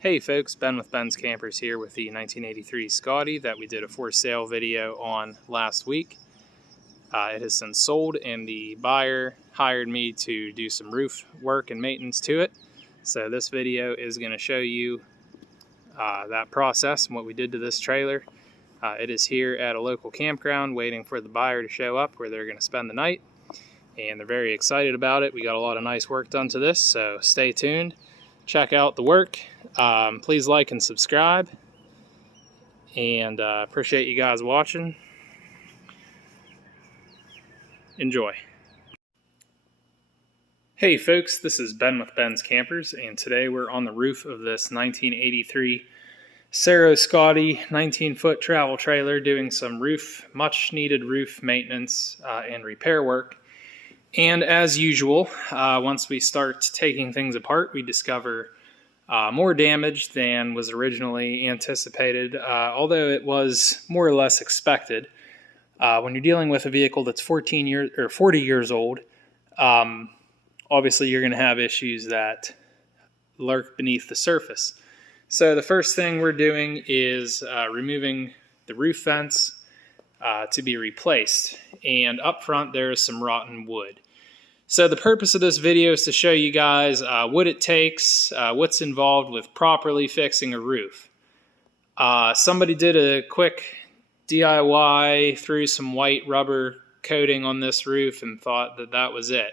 Hey folks, Ben with Ben's Campers here with the 1983 Scotty that we did a for sale video on last week. It has since sold and the buyer hired me to do some roof work and maintenance to it. So this video is going to show you that process and what we did to this trailer. It is here at a local campground waiting for the buyer to show up where they're going to spend the night. And they're very excited about it. We got a lot of nice work done to this, so stay tuned. Check out the work. Please like and subscribe, and appreciate you guys watching. Enjoy. Hey folks, this is Ben with Ben's Campers, and today we're on the roof of this 1983 Scotty 19-foot travel trailer doing some much needed roof maintenance and repair work. And as usual, once we start taking things apart, we discover more damage than was originally anticipated, although it was more or less expected. When you're dealing with a vehicle that's 40 years old, obviously you're going to have issues that lurk beneath the surface. So the first thing we're doing is removing the roof vents to be replaced, and up front there is some rotten wood. So the purpose of this video is to show you guys what it takes, what's involved with properly fixing a roof. Somebody did a quick DIY, threw some white rubber coating on this roof and thought that that was it.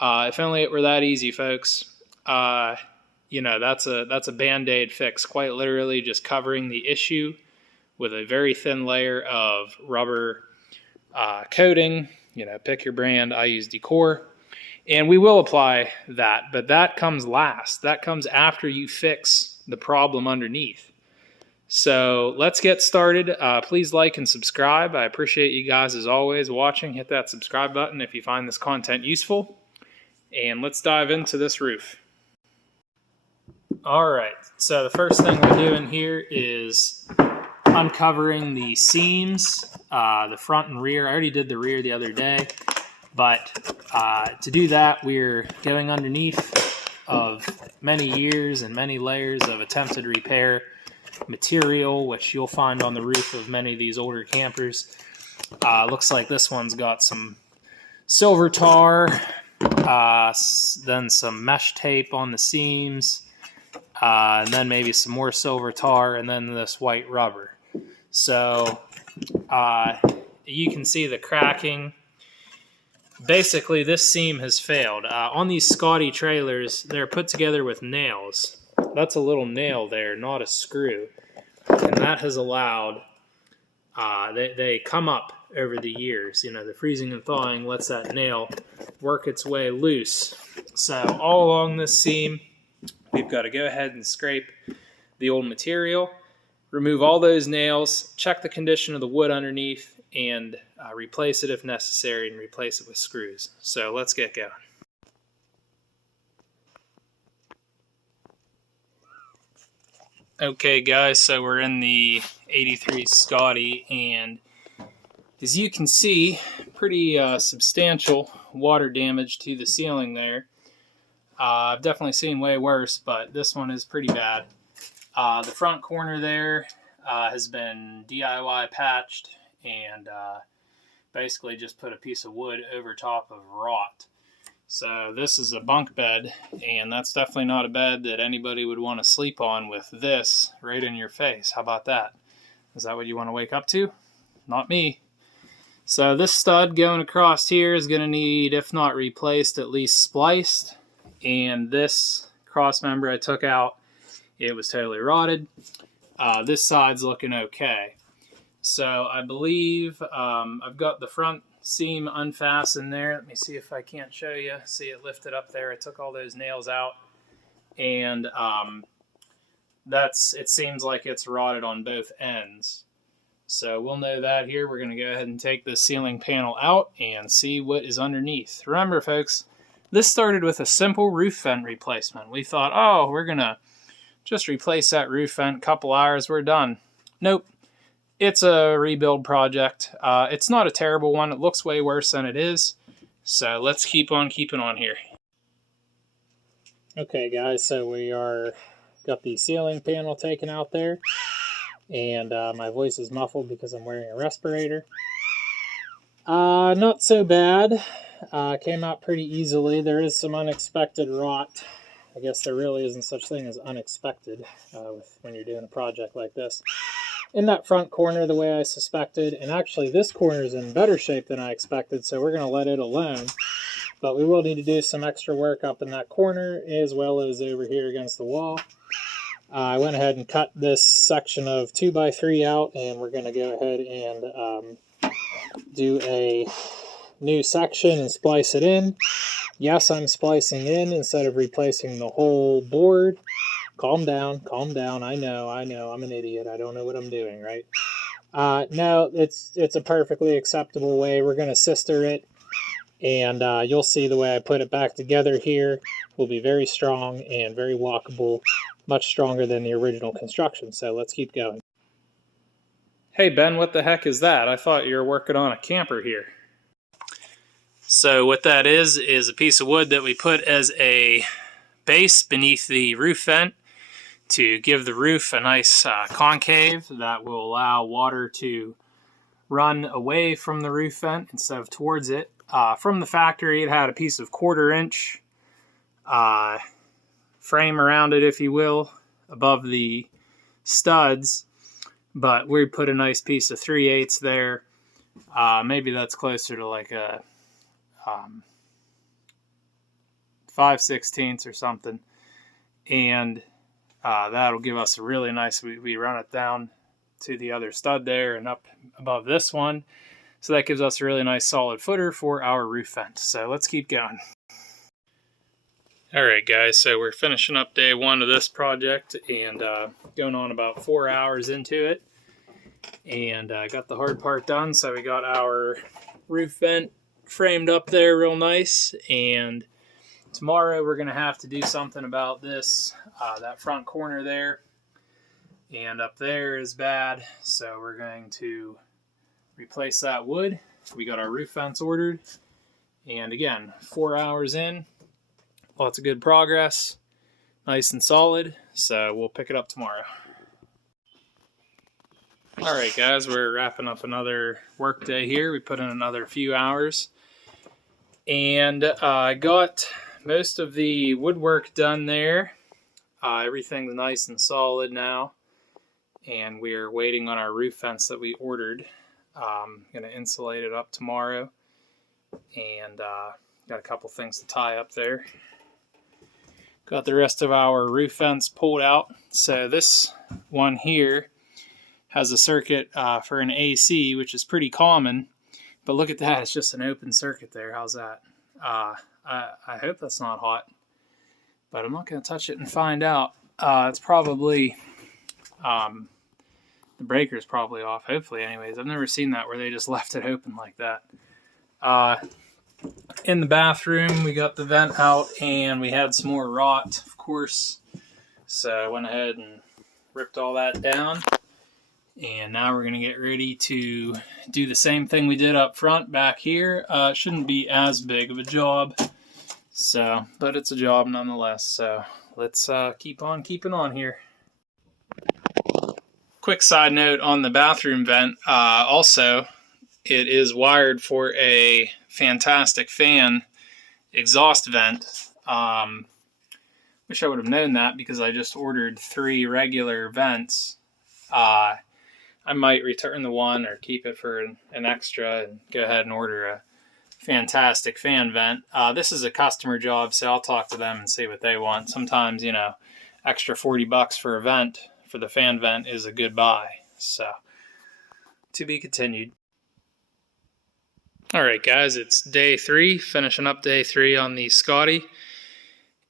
If only it were that easy, folks. You know, that's a Band-Aid fix, quite literally just covering the issue with a very thin layer of rubber coating. You know, pick your brand. I use Decor. And we will apply that, but that comes last. That comes after you fix the problem underneath. So let's get started. Please like and subscribe. I appreciate you guys as always watching. Hit that subscribe button if you find this content useful. And let's dive into this roof. All right, so the first thing we're doing here is uncovering the seams, the front and rear. I already did the rear the other day, but to do that, we're going underneath of many years and many layers of attempted repair material, which you'll find on the roof of many of these older campers. Looks like this one's got some silver tar, then some mesh tape on the seams, and then maybe some more silver tar, and then this white rubber. So you can see the cracking. Basically, this seam has failed. On these Scotty trailers, they're put together with nails. That's a little nail there, not a screw. And that has allowed, they come up over the years. You know, the freezing and thawing lets that nail work its way loose. So all along this seam, we've got to go ahead and scrape the old material, remove all those nails, check the condition of the wood underneath, and replace it if necessary, and replace it with screws. So let's get going. Okay guys, so we're in the 83 Scotty, and as you can see, pretty substantial water damage to the ceiling there. I've definitely seen way worse, but this one is pretty bad. The front corner there has been DIY patched and basically just put a piece of wood over top of wrought. So this is a bunk bed, and that's definitely not a bed that anybody would want to sleep on with this right in your face. How about that? Is that what you want to wake up to? Not me. So this stud going across here is going to need, if not replaced, at least spliced. And this cross member I took out, it was totally rotted. This side's looking okay. So I believe I've got the front seam unfastened there. Let me see if I can't show you. See it lifted up there. I took all those nails out, and it seems like it's rotted on both ends. So we'll know that here. We're going to go ahead and take the ceiling panel out and see what is underneath. Remember, folks, this started with a simple roof vent replacement. We thought, oh, we're going to just replace that roof vent, couple hours, we're done. Nope. It's a rebuild project. It's not a terrible one. It looks way worse than it is. So let's keep on keeping on here. Okay guys, so we are Got the ceiling panel taken out there, and my voice is muffled because I'm wearing a respirator. Not so bad. Came out pretty easily. There is some unexpected rot. I guess there really isn't such thing as unexpected when you're doing a project like this. In that front corner, the way I suspected, and actually this corner is in better shape than I expected, so we're going to let it alone. But we will need to do some extra work up in that corner as well as over here against the wall. I went ahead and cut this section of 2x3 out, and we're going to go ahead and do a new section and splice it in. Yes, I'm splicing in instead of replacing the whole board. Calm down, calm down. I know, I'm an idiot. I don't know what I'm doing, right? No, it's a perfectly acceptable way. We're going to sister it, and you'll see the way I put it back together here will be very strong and very walkable, much stronger than the original construction. So let's keep going. Hey Ben, what the heck is that? I thought you were working on a camper here. So what that is a piece of wood that we put as a base beneath the roof vent to give the roof a nice concave that will allow water to run away from the roof vent instead of towards it. From the factory, it had a piece of 1/4-inch frame around it, if you will, above the studs, but we put a nice piece of 3/8 there. Maybe that's closer to like a 5/16 or something, and that'll give us a really nice, we run it down to the other stud there and up above this one, so that gives us a really nice solid footer for our roof vent. So let's keep going. Alright guys, so we're finishing up day 1 of this project and going on about 4 hours into it, and got the hard part done. So we got our roof vent framed up there real nice, and tomorrow we're going to have to do something about this. That front corner there and up there is bad, so we're going to replace that wood. We got our roof vents ordered, and again, 4 hours in, lots of good progress, nice and solid, so we'll pick it up tomorrow. Alright guys, we're wrapping up another work day here. We put in another few hours, and I got most of the woodwork done there. Everything's nice and solid now, and we're waiting on our roof vents that we ordered. Going to insulate it up tomorrow, and got a couple things to tie up there. Got the rest of our roof vents pulled out. So this one here has a circuit for an AC, which is pretty common, but look at that, it's just an open circuit there. How's that? I hope that's not hot, but I'm not going to touch it and find out. It's probably, the breaker's probably off, hopefully anyways. I've never seen that where they just left it open like that. In the bathroom, we got the vent out, and we had some more rot, of course, so I went ahead and ripped all that down. And now we're going to get ready to do the same thing we did up front back here. It shouldn't be as big of a job, so, but it's a job nonetheless. So let's keep on keeping on here. Quick side note on the bathroom vent. Also, it is wired for a fantastic fan exhaust vent. Wish I would have known that because I just ordered 3 regular vents. I might return the one or keep it for an extra and go ahead and order a fantastic fan vent. This is a customer job, so I'll talk to them and see what they want. Sometimes, you know, extra $40 for a vent, for the fan vent, is a good buy. So, to be continued. Alright guys, it's day 3, finishing up day 3 on the Scotty.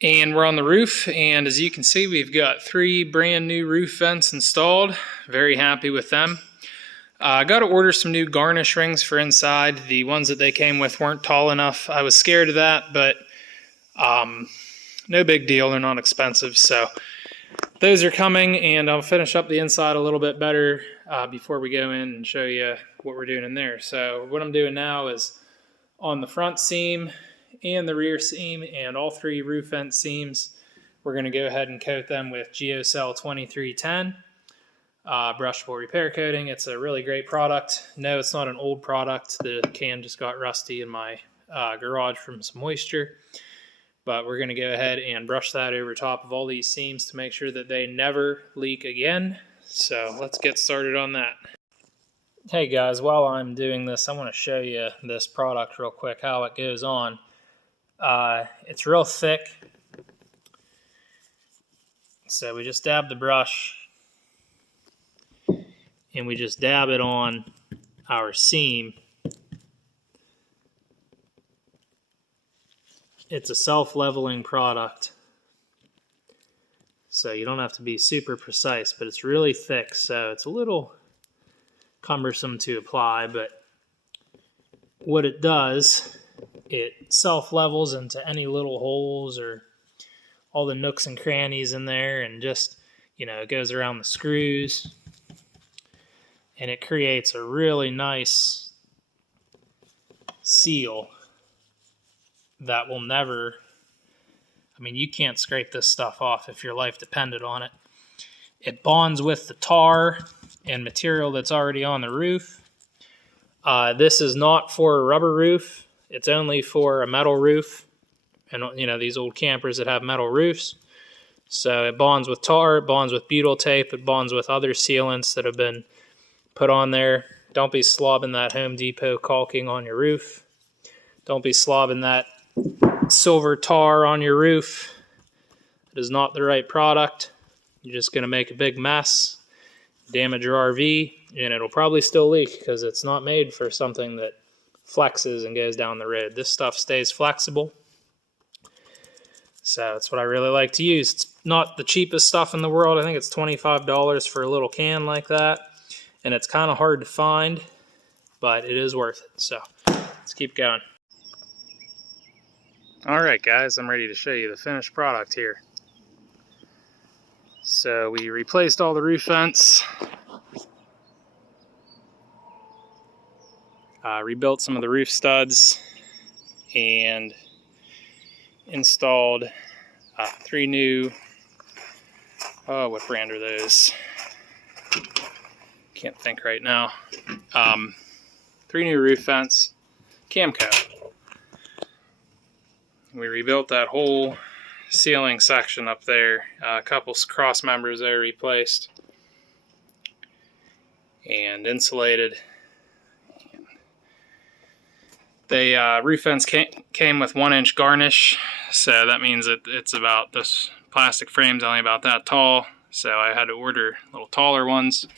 And we're on the roof, and as you can see, we've got 3 brand new roof vents installed. Very happy with them. I got to order some new garnish rings for inside. The ones that they came with weren't tall enough. I was scared of that, but no big deal. They're not expensive, so those are coming, and I'll finish up the inside a little bit better before we go in and show you what we're doing in there. So what I'm doing now is on the front seam and the rear seam and all 3 roof vent seams, we're going to go ahead and coat them with GeoCell 2310 brushable repair coating. It's a really great product. No, it's not an old product. The can just got rusty in my garage from some moisture. But we're going to go ahead and brush that over top of all these seams to make sure that they never leak again. So let's get started on that. Hey guys, while I'm doing this, I want to show you this product real quick, how it goes on. It's real thick. So we just dab the brush and we just dab it on our seam. It's a self-leveling product, so you don't have to be super precise, but it's really thick, so it's a little cumbersome to apply, but what it does, it self-levels into any little holes or all the nooks and crannies in there, and just, you know, it goes around the screws, and it creates a really nice seal that will never, I mean, you can't scrape this stuff off if your life depended on it. It bonds with the tar and material that's already on the roof. This is not for a rubber roof. It's only for a metal roof. And, you know, these old campers that have metal roofs. So it bonds with tar, it bonds with butyl tape, it bonds with other sealants that have been put on there. Don't be slobbing that Home Depot caulking on your roof. Don't be slobbing that silver tar on your roof. It is not the right product. You're just going to make a big mess, damage your RV, and it'll probably still leak because it's not made for something that flexes and goes down the road. This stuff stays flexible. So that's what I really like to use. It's not the cheapest stuff in the world. I think it's $25 for a little can like that. And it's kind of hard to find, but it is worth it. So let's keep going. Alright guys, I'm ready to show you the finished product here. So we replaced all the roof vents, rebuilt some of the roof studs, and installed 3 new, what brand are those? Can't think right now. 3 new roof vents, Camco. We rebuilt that whole ceiling section up there. A couple cross members there replaced and insulated. The roof vents came with 1-inch garnish, so that means that it's about, this plastic frame's only about that tall, so I had to order little taller ones.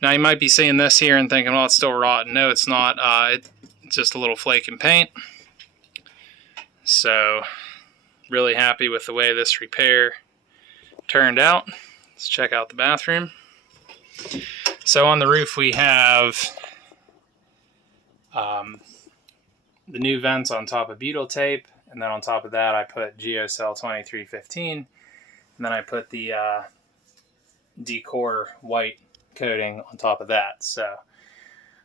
Now you might be seeing this here and thinking, well, it's still rotten. No, it's not. It's just a little flake in paint. So really happy with the way this repair turned out. Let's check out the bathroom. So on the roof we have the new vents on top of butyl tape, and then on top of that I put GeoCell 2315, and then I put the Decor white coating on top of that. So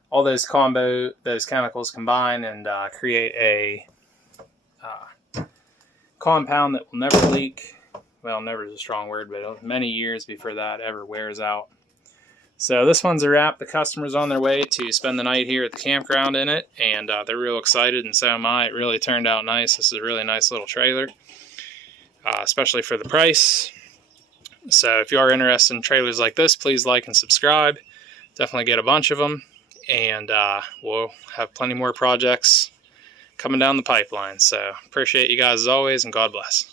all those chemicals combine and create a compound that will never leak. Well, never is a strong word, but many years before that ever wears out. So this one's a wrap. The customer's on their way to spend the night here at the campground in it, and they're real excited, and so am I. It really turned out nice. This is a really nice little trailer, especially for the price. So if you are interested in trailers like this, please like and subscribe. Definitely get a bunch of them, and we'll have plenty more projects coming down the pipeline. So appreciate you guys as always, and God bless.